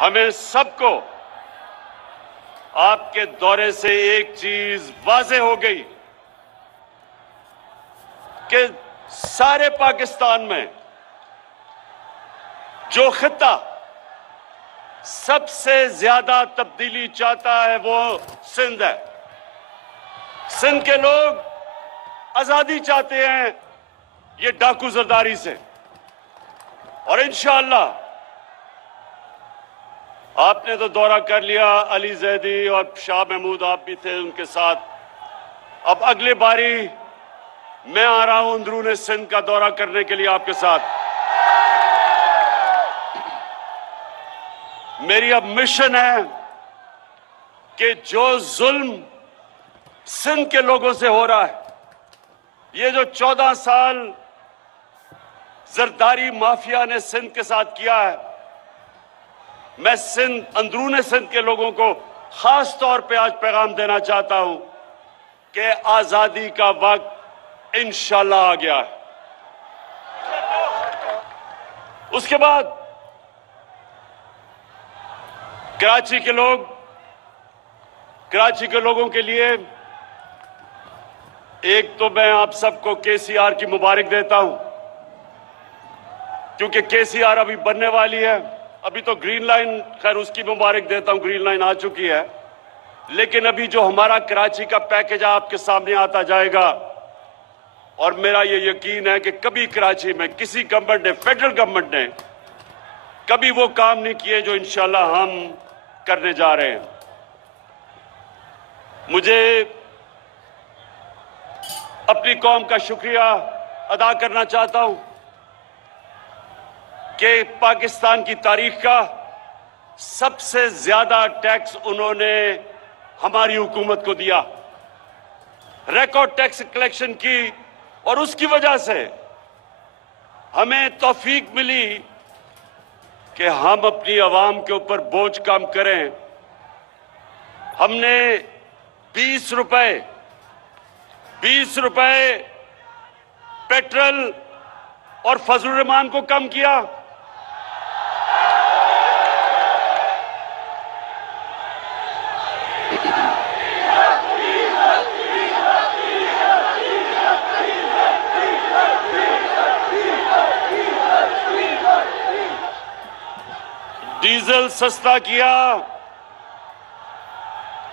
हमें सबको आपके दौरे से एक चीज वाज़े हो गई कि सारे पाकिस्तान में जो खित्ता सबसे ज्यादा तब्दीली चाहता है वो सिंध है। सिंध के लोग आजादी चाहते हैं ये डाकू जरदारी से, और इंशाअल्लाह आपने तो दौरा कर लिया, अली जैदी और शाह महमूद आप भी थे उनके साथ। अब अगली बारी मैं आ रहा हूं अंदरूनी सिंध का दौरा करने के लिए आपके साथ। मेरी अब मिशन है कि जो जुल्म सिंध के लोगों से हो रहा है, ये जो 14 साल जरदारी माफिया ने सिंध के साथ किया है, मैं अंदरूनी सिंध के लोगों को खास तौर पे आज पैगाम देना चाहता हूं कि आजादी का वक्त इंशाअल्लाह आ गया है। उसके बाद कराची के लोगों के लिए एक तो मैं आप सबको केसीआर की मुबारक देता हूं, क्योंकि केसीआर अभी बनने वाली है। अभी तो ग्रीन लाइन, खैर उसकी मुबारक देता हूं, ग्रीन लाइन आ चुकी है, लेकिन अभी जो हमारा कराची का पैकेज आपके सामने आता जाएगा, और मेरा ये यकीन है कि कभी कराची में किसी गवर्नमेंट ने, फेडरल गवर्नमेंट ने कभी वो काम नहीं किए जो इंशाल्लाह हम करने जा रहे हैं। मुझे अपनी कौम का शुक्रिया अदा करना चाहता हूं कि पाकिस्तान की तारीख का सबसे ज्यादा टैक्स उन्होंने हमारी हुकूमत को दिया, रिकॉर्ड टैक्स कलेक्शन की, और उसकी वजह से हमें तौफीक मिली कि हम अपनी आवाम के ऊपर बोझ कम करें। हमने 20 रुपए पेट्रोल और फजलुर रहमान को कम किया। डीजल सस्ता किया,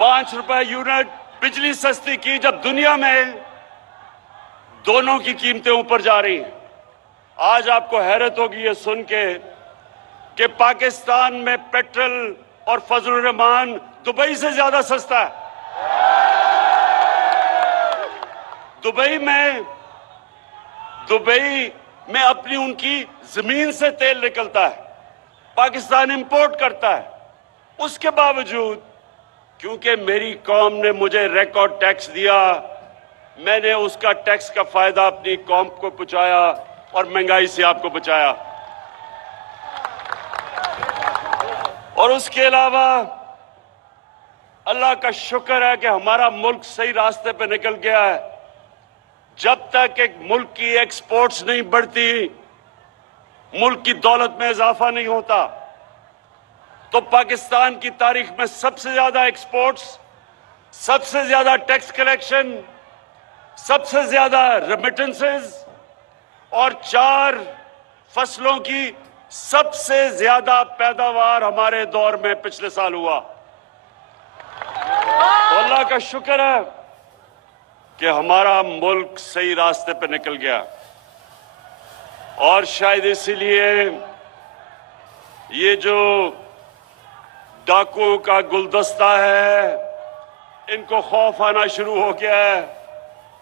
5 रुपए यूनिट बिजली सस्ती की, जब दुनिया में दोनों की कीमतें ऊपर जा रही हैं। आज आपको हैरत होगी ये सुन के कि पाकिस्तान में पेट्रोल और फजलुर रहमान दुबई से ज्यादा सस्ता है। दुबई में अपनी उनकी जमीन से तेल निकलता है, पाकिस्तान इंपोर्ट करता है। उसके बावजूद क्योंकि मेरी कौम ने मुझे रिकॉर्ड टैक्स दिया, मैंने उसका टैक्स का फायदा अपनी कौम को पहुंचाया और महंगाई से आपको बचाया। और उसके अलावा अल्लाह का शुक्र है कि हमारा मुल्क सही रास्ते पे निकल गया है। जब तक एक मुल्क की एक्सपोर्ट्स नहीं बढ़ती, मुल्क की दौलत में इजाफा नहीं होता, तो पाकिस्तान की तारीख में सबसे ज्यादा एक्सपोर्ट्स, सबसे ज्यादा टैक्स कलेक्शन, सबसे ज्यादा रेमिटेंसेस और 4 फसलों की सबसे ज्यादा पैदावार हमारे दौर में पिछले साल हुआ। तो अल्लाह का शुक्र है कि हमारा मुल्क सही रास्ते पर निकल गया। और शायद इसीलिए ये जो डाकुओं का गुलदस्ता है, इनको खौफ आना शुरू हो गया है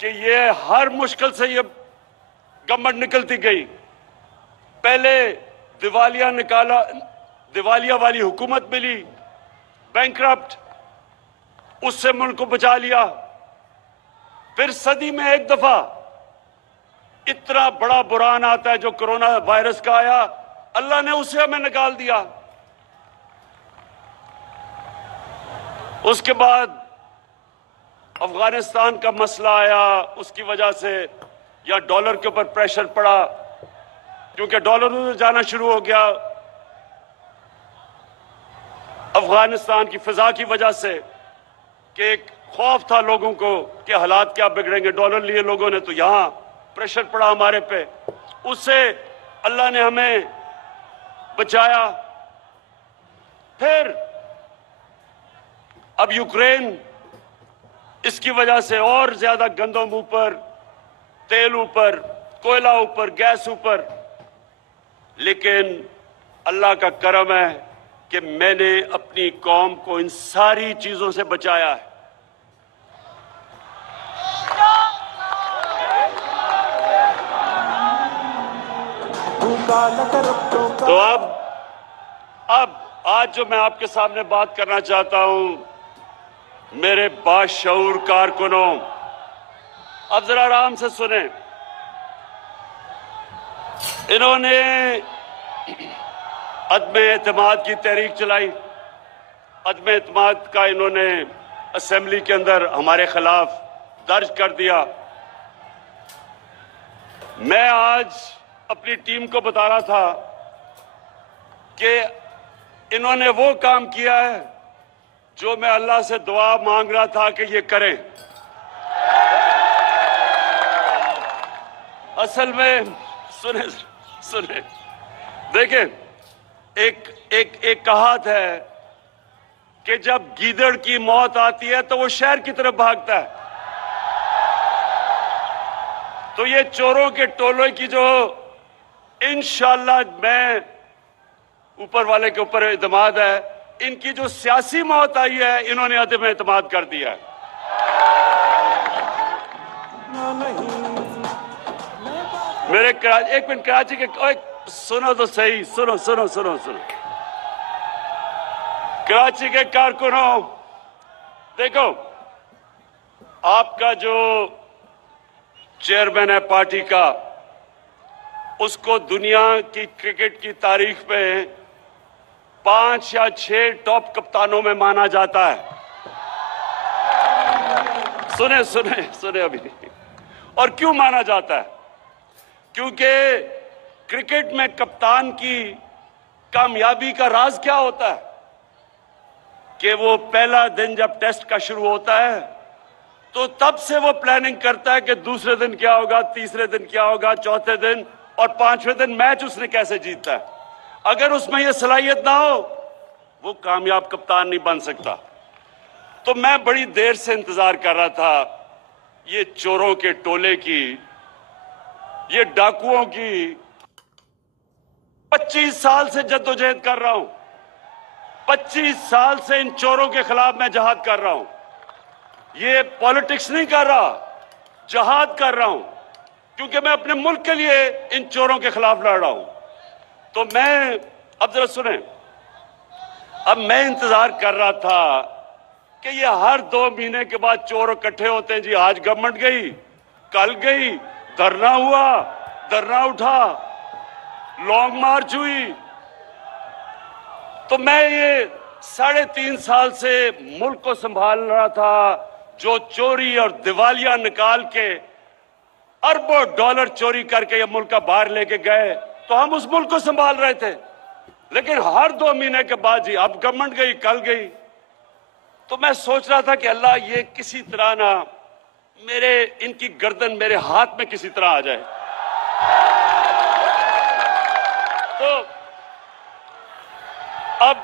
कि ये हर मुश्किल से ये गवर्नमेंट निकलती गई। पहले दिवालिया वाली हुकूमत मिली, बैंकरप्ट, उससे मुल्क को बचा लिया। फिर सदी में एक दफा इतना बड़ा बुरान आता है जो कोरोना वायरस का आया, अल्लाह ने उसे हमें निकाल दिया। उसके बाद अफगानिस्तान का मसला आया, उसकी वजह से या डॉलर के ऊपर प्रेशर पड़ा, क्योंकि डॉलर उधर जाना शुरू हो गया। अफगानिस्तान की फिजा की वजह से कि एक खौफ था लोगों को कि हालात क्या बिगड़ेंगे, डॉलर लिए लोगों ने, तो यहां प्रेशर पड़ा हमारे पे, उससे अल्लाह ने हमें बचाया। फिर अब यूक्रेन, इसकी वजह से और ज्यादा गंदम ऊपर, तेल ऊपर, कोयला ऊपर, गैस ऊपर। लेकिन अल्लाह का करम है कि मैंने अपनी कौम को इन सारी चीजों से बचाया है। तो अब आज जो मैं आपके सामने बात करना चाहता हूं, मेरे बाशऊर कारकुनों, अब जरा आराम से सुने। इन्होंने अदम एतमाद की तहरीक चलाई, अदम एतमाद का इन्होंने असेंबली के अंदर हमारे खिलाफ दर्ज कर दिया। मैं आज अपनी टीम को बता रहा था कि इन्होंने वो काम किया है जो मैं अल्लाह से दुआ मांग रहा था कि ये करें। असल में सुने देखें, एक कहावत है कि जब गीदड़ की मौत आती है तो वो शहर की तरफ भागता है। तो ये चोरों के टोले की जो इंशाअल्लाह, मैं ऊपर वाले के ऊपर एतमाद है, इनकी जो सियासी मौत आई है, इन्होंने अदम एतमाद कर दिया है। मेरे एक मिनट, कराची के सुनो तो सही, सुनो। कराची के कारकुनों, देखो, आपका जो चेयरमैन है पार्टी का, उसको दुनिया की क्रिकेट की तारीख में 5 या 6 टॉप कप्तानों में माना जाता है। सुने अभी। और क्यों माना जाता है? क्योंकि क्रिकेट में कप्तान की कामयाबी का राज क्या होता है कि वो पहला दिन जब टेस्ट का शुरू होता है तो तब से वो प्लानिंग करता है कि दूसरे दिन क्या होगा, तीसरे दिन क्या होगा, चौथे दिन और 5वें दिन मैच उसने कैसे जीतता है। अगर उसमें ये सलाहियत ना हो, वो कामयाब कप्तान नहीं बन सकता। तो मैं बड़ी देर से इंतजार कर रहा था ये चोरों के टोले की, ये डाकुओं की। 25 साल से जद्दोजहद कर रहा हूं, 25 साल से इन चोरों के खिलाफ मैं जहाद कर रहा हूं। ये पॉलिटिक्स नहीं कर रहा, जहाद कर रहा हूं, क्योंकि मैं अपने मुल्क के लिए इन चोरों के खिलाफ लड़ रहा हूं। तो मैं, अब जरा सुने, अब मैं इंतजार कर रहा था कि ये हर 2 महीने के बाद चोर इकट्ठे होते हैं जी। आज गवर्नमेंट गई, कल गई, धरना हुआ, धरना उठा, लॉन्ग मार्च हुई। तो मैं ये 3.5 साल से मुल्क को संभाल रहा था। जो चोरी और दिवालिया निकाल के अरबों डॉलर चोरी करके ये मुल्क का बाहर लेके गए, तो हम उस मुल्क को संभाल रहे थे। लेकिन हर 2 महीने के बाद जी, अब गवर्नमेंट गई, कल गई। तो मैं सोच रहा था कि अल्लाह, ये किसी तरह ना इनकी गर्दन मेरे हाथ में किसी तरह आ जाए। तो अब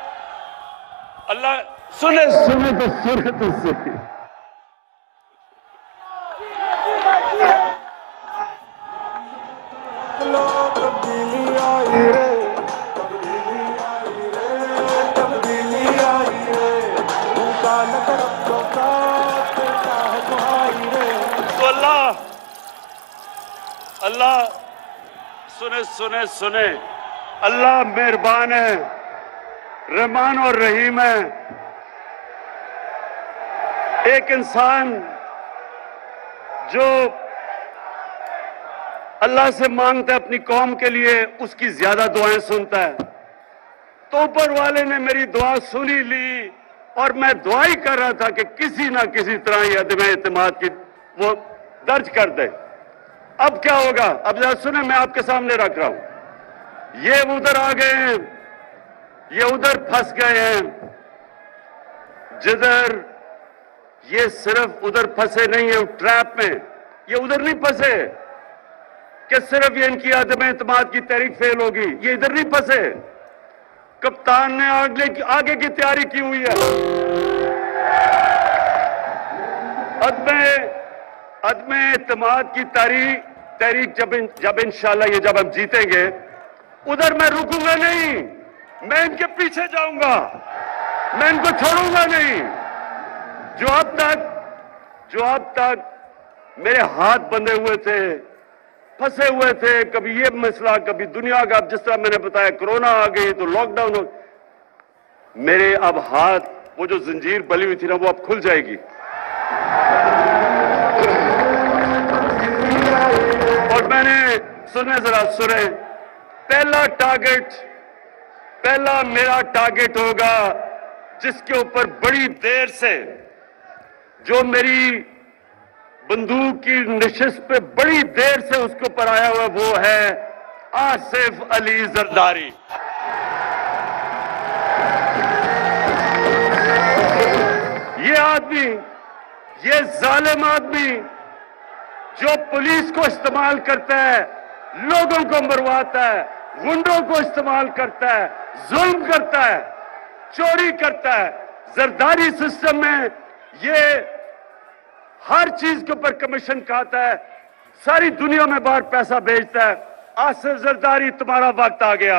अल्लाह, सुने तो सही। तो अल्लाह सुने, अल्लाह मेहरबान है, रहमान और रहीम है। एक इंसान जो अल्लाह से मांगता है अपनी कौम के लिए, उसकी ज्यादा दुआएं सुनता है। तो ऊपर वाले ने मेरी दुआ सुनी ली और मैं दुआ ही कर रहा था कि किसी ना किसी तरह ये अदम एतमाद की वो दर्ज कर दे। अब क्या होगा, अब जरा सुने, मैं आपके सामने रख रहा हूं। ये उधर आ गए हैं, ये उधर फंस गए हैं, जिधर ये सिर्फ उधर फंसे नहीं है ट्रैप में, ये उधर नहीं फंसे कि सिर्फ ये इनकी अदम एतमाद की तहरीक फेल होगी, ये इधर नहीं फंसे। कप्तान ने आगे की तैयारी की हुई है। अदम एतमाद की तहरीक जब इंशाल्लाह जब हम जीतेंगे, उधर मैं रुकूंगा नहीं, मैं इनके पीछे जाऊंगा, मैं इनको छोड़ूंगा नहीं। जो अब तक मेरे हाथ बंधे हुए थे, फंसे हुए थे, कभी ये मसला, कभी दुनिया का, अब जिस तरह मैंने बताया कोरोना आ गई तो लॉकडाउन हो, मेरे अब हाथ, वो जो जंजीर बली हुई थी ना, वो अब खुल जाएगी। और मैंने सुने, पहला मेरा टारगेट होगा जिसके ऊपर बड़ी देर से, जो मेरी बंदूक की नशिश पे बड़ी देर से उसके ऊपर आया हुआ, वो है आसिफ अली जरदारी। ये आदमी, ये जालिम आदमी जो पुलिस को इस्तेमाल करता है, लोगों को मरवाता है, गुंडों को इस्तेमाल करता है, जुल्म करता है, चोरी करता है, जरदारी सिस्टम में ये हर चीज के ऊपर कमीशन खाता है, सारी दुनिया में बाहर पैसा भेजता है। आसिफ जरदारी, तुम्हारा वक्त आ गया।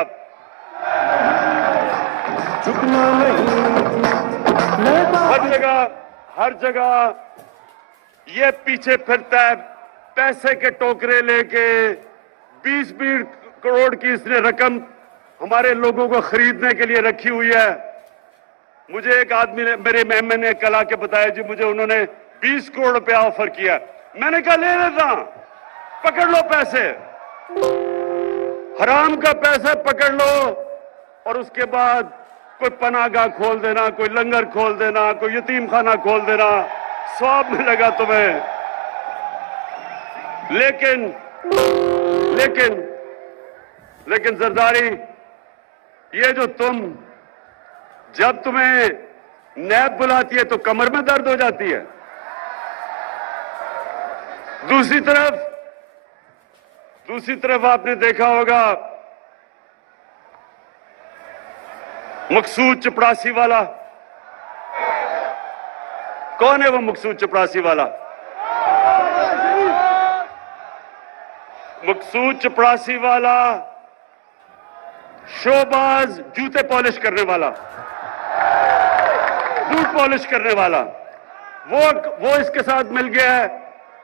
हर जगह ये पीछे फिरता है, पैसे के टोकरे लेके 20-20 करोड़ की इसने रकम हमारे लोगों को खरीदने के लिए रखी हुई है। मुझे एक आदमी ने, मेरे मेहमान ने कल आके बताया, जी मुझे उन्होंने 20 करोड़ रुपया ऑफर किया। मैंने कहा ले लेता, पकड़ लो पैसे, हराम का पैसा पकड़ लो, और उसके बाद कोई पनाहगाह खोल देना, कोई लंगर खोल देना, कोई यतीम खाना खोल देना, सवाब मिलेगा तुम्हें। लेकिन जरदारी, ये जो जब तुम्हें नैब बुलाती है तो कमर में दर्द हो जाती है। दूसरी तरफ आपने देखा होगा मकसूद चपरासी वाला। कौन है वो मकसूद चपरासी वाला? मकसूद चपरासी वाला शोबाज, जूते पॉलिश करने वाला, बूट पॉलिश करने वाला, वो इसके साथ मिल गया है,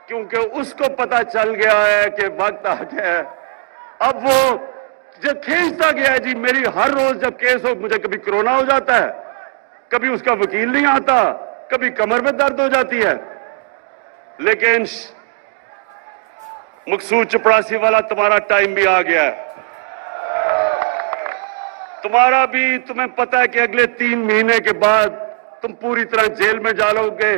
क्योंकि उसको पता चल गया है कि वक्त आ गया है। अब वो जब खींचता गया है, जी मेरी हर रोज जब केस हो, मुझे कभी कोरोना हो जाता है, कभी उसका वकील नहीं आता, कभी कमर में दर्द हो जाती है। लेकिन मकसूद चपरासी वाला, तुम्हारा टाइम भी आ गया है। तुम्हें पता है कि अगले 3 महीने के बाद तुम पूरी तरह जेल में जाओगे,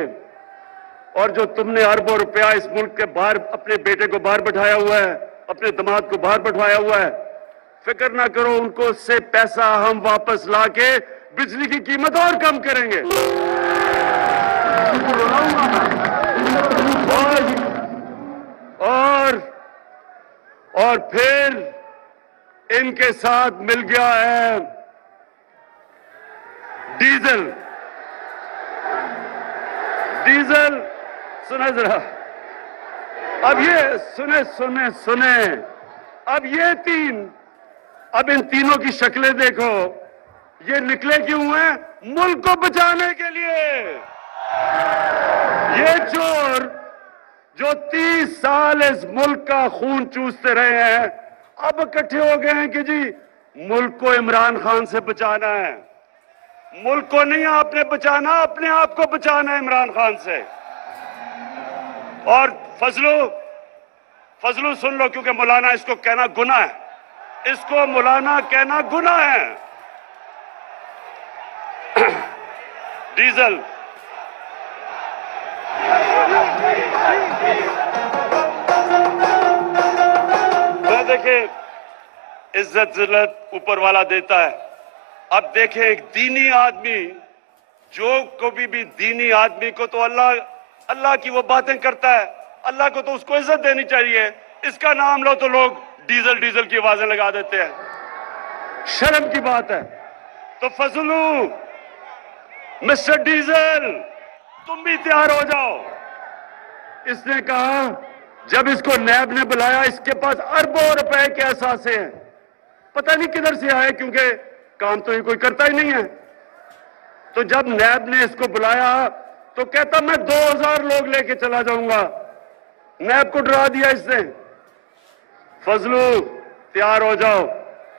और जो तुमने अरबों रुपया इस मुल्क के बाहर, अपने बेटे को बाहर बैठाया हुआ है, अपने दामाद को बाहर बैठाया हुआ है, फिक्र ना करो, उनको उससे पैसा हम वापस लाके बिजली की कीमत और कम करेंगे। और फिर इनके साथ मिल गया है डीजल। सुने जरा, अब ये सुने, अब इन तीनों की शक्लें देखो, ये निकले क्यों हैं? मुल्क को बचाने के लिए। ये चोर जो 30 साल इस मुल्क का खून चूसते रहे हैं, अब इकट्ठे हो गए हैं कि जी मुल्क को इमरान खान से बचाना है। मुल्क को नहीं आपने बचाना, अपने आप को बचाना है इमरान खान से। और फजलू सुन लो, क्योंकि मौलाना इसको कहना गुनाह है, इसको मौलाना कहना गुनाह है। डीजल देखें, इज्जत जिल्लत ऊपर वाला देता है। अब देखें, एक दीनी आदमी जो कभी भी दीनी आदमी को तो अल्लाह की वो बातें करता है, अल्लाह को तो उसको इज्जत देनी चाहिए। इसका नाम लो तो लोग डीजल डीजल की आवाजें लगा देते हैं, शर्म की बात है। तो फजलू, मिस्टर डीजल, तुम भी तैयार हो जाओ। इसने कहा जब इसको नैब ने बुलाया, इसके पास अरबों रुपए के असासे हैं, पता नहीं किधर से आए, क्योंकि काम तो ये कोई करता ही नहीं है। तो जब नैब ने इसको बुलाया तो कहता मैं 2000 लोग लेके चला जाऊंगा। नैब को डरा दिया इसने। फजलू, तैयार हो जाओ,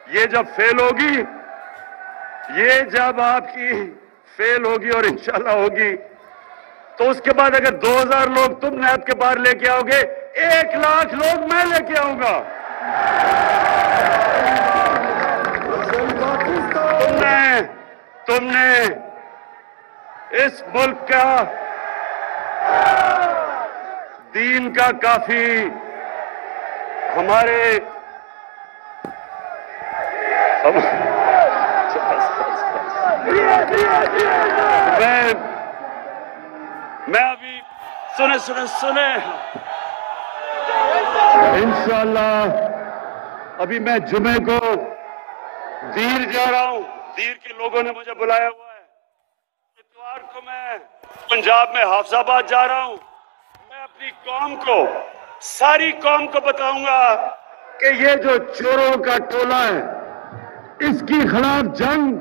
ये जब फेल होगी, ये जब आपकी फेल होगी और इंशाल्लाह होगी, तो उसके बाद अगर 2000 लोग तुम नैब के बाहर लेके आओगे, 1 लाख लोग मैं लेके आऊंगा। तुमने इस मुल्क का दीन का काफी हमारे मैं अभी सुने इंशाअल्लाह अभी मैं जुमे को दीर जा रहा हूं। दीर के लोगों ने मुझे बुलाया हुआ है। इतवार को मैं पंजाब में हाफिजाबाद जा रहा हूं। मैं अपनी कौम को, सारी कौम को बताऊंगा कि ये जो चोरों का टोला है, इसकी खिलाफ जंग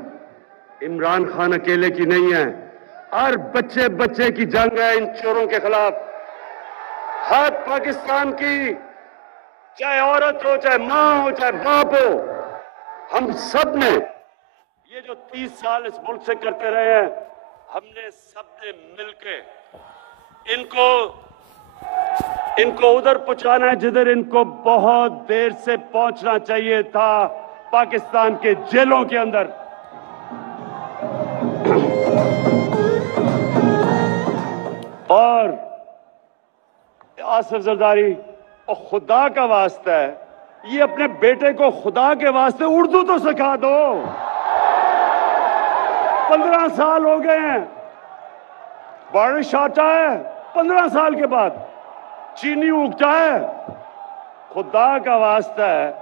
इमरान खान अकेले की नहीं है, हर बच्चे बच्चे की जंग है इन चोरों के खिलाफ। हर पाकिस्तान की, चाहे औरत हो, चाहे मां हो, चाहे बाप हो, हम सब ने ये जो 30 साल इस मुल्क से करते रहे हैं, हमने सबने मिलकर इनको उधर पहुंचाना है जिधर इनको बहुत देर से पहुंचना चाहिए था, पाकिस्तान के जेलों के अंदर। और आसिफ जरदारी, और खुदा का वास्ता है, ये अपने बेटे को खुदा के वास्ते उर्दू तो सिखा दो। 15 साल हो गए हैं, बारिश आता है 15 साल के बाद, चीनी उगता है। खुदा का वास्ता है,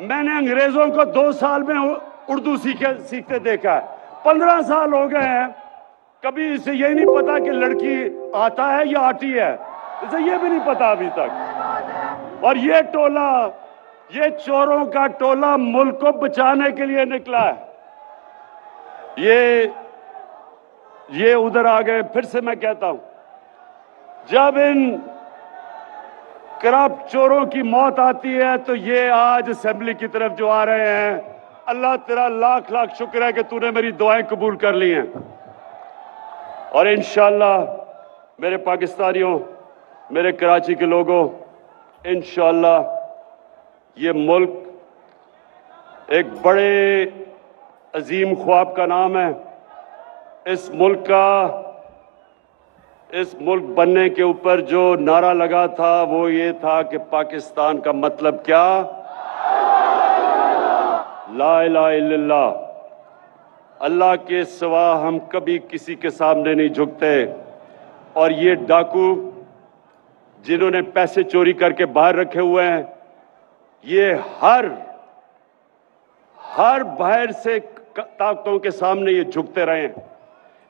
मैंने अंग्रेजों को 2 साल में उर्दू सीखते देखा है। 15 साल हो गए हैं, कभी इसे यही नहीं पता कि लड़की आता है या आती है, इसे ये भी नहीं पता अभी तक। और ये टोला, ये चोरों का टोला मुल्क को बचाने के लिए निकला है। ये उधर आ गए। फिर से मैं कहता हूं, जब इन करप्ट चोरों की मौत आती है तो ये आज असेंबली की तरफ जो आ रहे हैं, अल्लाह तेरा लाख लाख शुक्र है कि तूने मेरी दुआएं कबूल कर ली हैं। और इंशाअल्लाह मेरे पाकिस्तानियों, मेरे कराची के लोगों, इंशाअल्लाह ये मुल्क एक बड़े अजीम ख्वाब का नाम है। इस मुल्क बनने के ऊपर जो नारा लगा था वो ये था कि पाकिस्तान का मतलब क्या? ला इलाहा इल्लल्लाह। अल्लाह के सिवा हम कभी किसी के सामने नहीं झुकते। और ये डाकू जिन्होंने पैसे चोरी करके बाहर रखे हुए हैं, ये हर बाहर से ताकतों के सामने ये झुकते रहे हैं।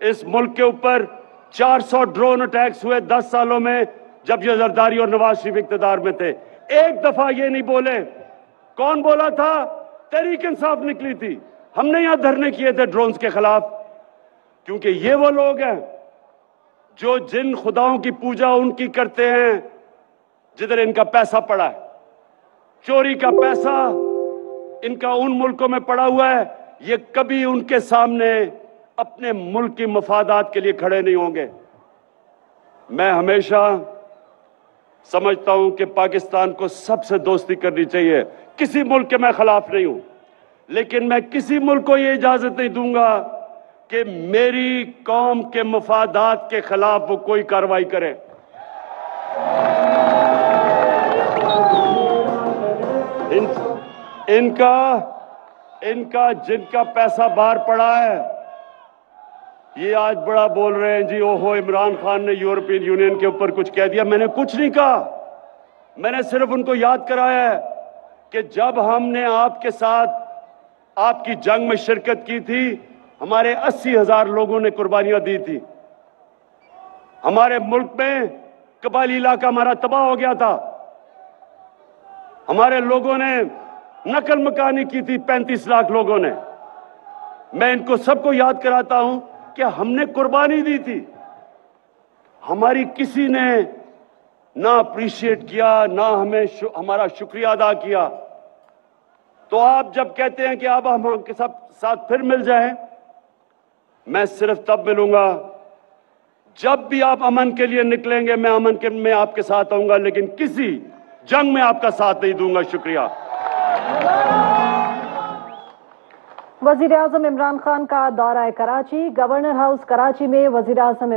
इस मुल्क के ऊपर 400 ड्रोन अटैक्स हुए 10 सालों में, जब ये जरदारी और नवाज शरीफ इख्तियार में थे। एक दफा ये नहीं बोले। कौन बोला था? तहरीक इंसाफ निकली थी। हमने यहां धरने किए थे ड्रोन्स के खिलाफ, क्योंकि ये वो लोग हैं जो जिन खुदाओं की पूजा उनकी करते हैं जिधर इनका पैसा पड़ा है। चोरी का पैसा इनका उन मुल्कों में पड़ा हुआ है। ये कभी उनके सामने अपने मुल्क की मफादात के लिए खड़े नहीं होंगे। मैं हमेशा समझता हूं कि पाकिस्तान को सबसे दोस्ती करनी चाहिए। किसी मुल्क के मैं खिलाफ नहीं हूं, लेकिन मैं किसी मुल्क को ये इजाजत नहीं दूंगा कि मेरी कौम के मफादात के खिलाफ वो कोई कार्रवाई करे। इनका जिनका पैसा बाहर पड़ा है, ये आज बड़ा बोल रहे हैं जी, ओहो इमरान खान ने यूरोपियन यूनियन के ऊपर कुछ कह दिया। मैंने कुछ नहीं कहा, मैंने सिर्फ उनको याद कराया है कि जब हमने आपके साथ आपकी जंग में शिरकत की थी, हमारे 80,000 लोगों ने कुर्बानियां दी थी। हमारे मुल्क में कबायली इलाका हमारा तबाह हो गया था। हमारे लोगों ने नकल मकानी की थी, 35 लाख लोगों ने। मैं इनको सबको याद कराता हूं कि हमने कुर्बानी दी थी। हमारी किसी ने ना अप्रिशिएट किया, ना हमें हमारा शुक्रिया अदा किया। तो आप जब कहते हैं कि अब हम आपके साथ फिर मिल जाएं, मैं सिर्फ तब मिलूंगा जब भी आप अमन के लिए निकलेंगे। मैं अमन के में आपके साथ आऊंगा, लेकिन किसी जंग में आपका साथ नहीं दूंगा। शुक्रिया। वजीर आजम इमरान खान का दौरा कराची। गवर्नर हाउस कराची में वजीर आजम